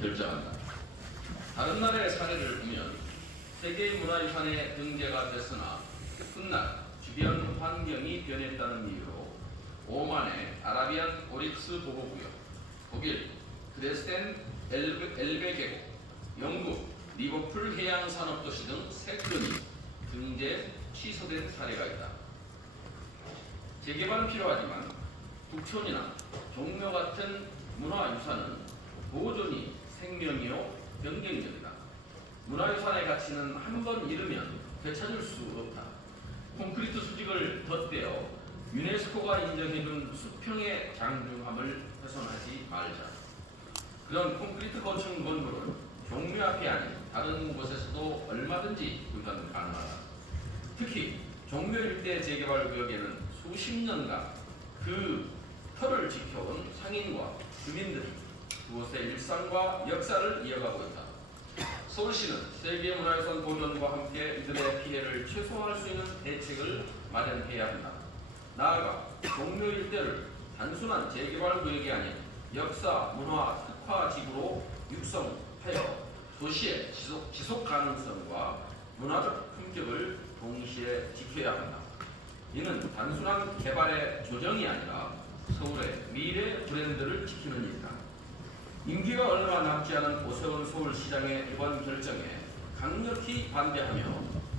결정한다. 다른 나라의 사례를 보면 세계 문화유산에 등재가 됐으나 훗날 주변 환경이 변했다는 이유로 오만의 아라비안 오릭스 보호구역, 독일 드레스덴 엘베, 엘베 계곡, 영국 리버풀 해양 산업도시 등 세 건이 등재 취소된 사례가 있다. 재개발은 필요하지만 북촌이나 종묘 같은 문화유산은 보존이 생명이요 변경력이다. 문화유산의 가치는 한 번 잃으면 되찾을 수 없다. 콘크리트 수직을 덧대어 유네스코가 인정해준 수평의 장중함을 훼손하지 말자. 그런 콘크리트 건축 건물은 종묘 앞이 아닌 다른 곳에서도 얼마든지 구현 가능하다. 특히 종묘 일대 재개발 구역에는 수십 년간 그 터를 지켜온 상인과 주민들이 그곳의 일상과 역사를 이어가고 있다. 서울시는 세계문화유산 보존과 함께 이들의 피해를 최소화할 수 있는 대책을 마련해야 한다. 나아가 종묘 일대를 단순한 재개발 구역이 아닌 역사, 문화, 특화 지구로 육성하여 도시의 지속, 지속 가능성과 문화적 품격을 동시에 지켜야 한다. 이는 단순한 개발의 조정이 아니라 서울의 미래 브랜드를 지키는 일이다. 임기가 얼마 남지 않은 오세훈 서울시장의 이번 결정에 강력히 반대하며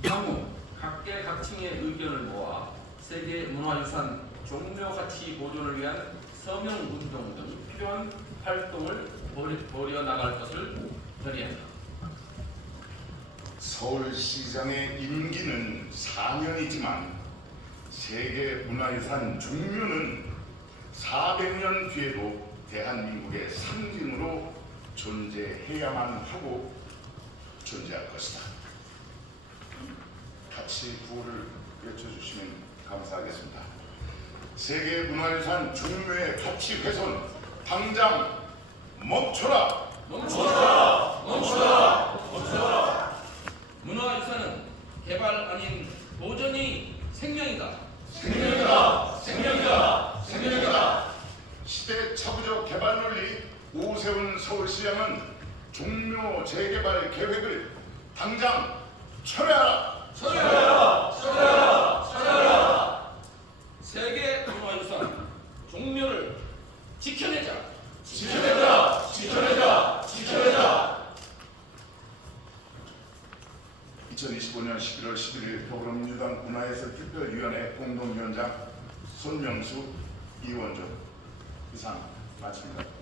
향후 각계각층의 의견을 모아 세계 문화유산 종묘 가치 보존을 위한 서명 운동 등 필요한 활동을 벌여, 나갈 것을 결의한다. 서울시장의 임기는 4년이지만 세계 문화유산 종묘는 400년 뒤에도 대한민국의 상징으로 존재해야만 하고 존재할 것이다. 같이 구호를 외쳐주시면 감사하겠습니다. 세계 문화유산 종묘의 가치 훼손 당장 멈춰라! 문화유산은 개발 아닌 보존이 생명이다. 시대 차부적 개발 논리 오세훈 서울시장은 종묘 재개발 계획을 당장 철회하라. 세계 문화유산 종묘를 지켜내자. 지켜내자, 지켜내자, 지켜내자. 2025년 11월 11일 더불어민주당 문화예술 특별위원회 공동위원장 손명수 이원조 이상 마칩니다.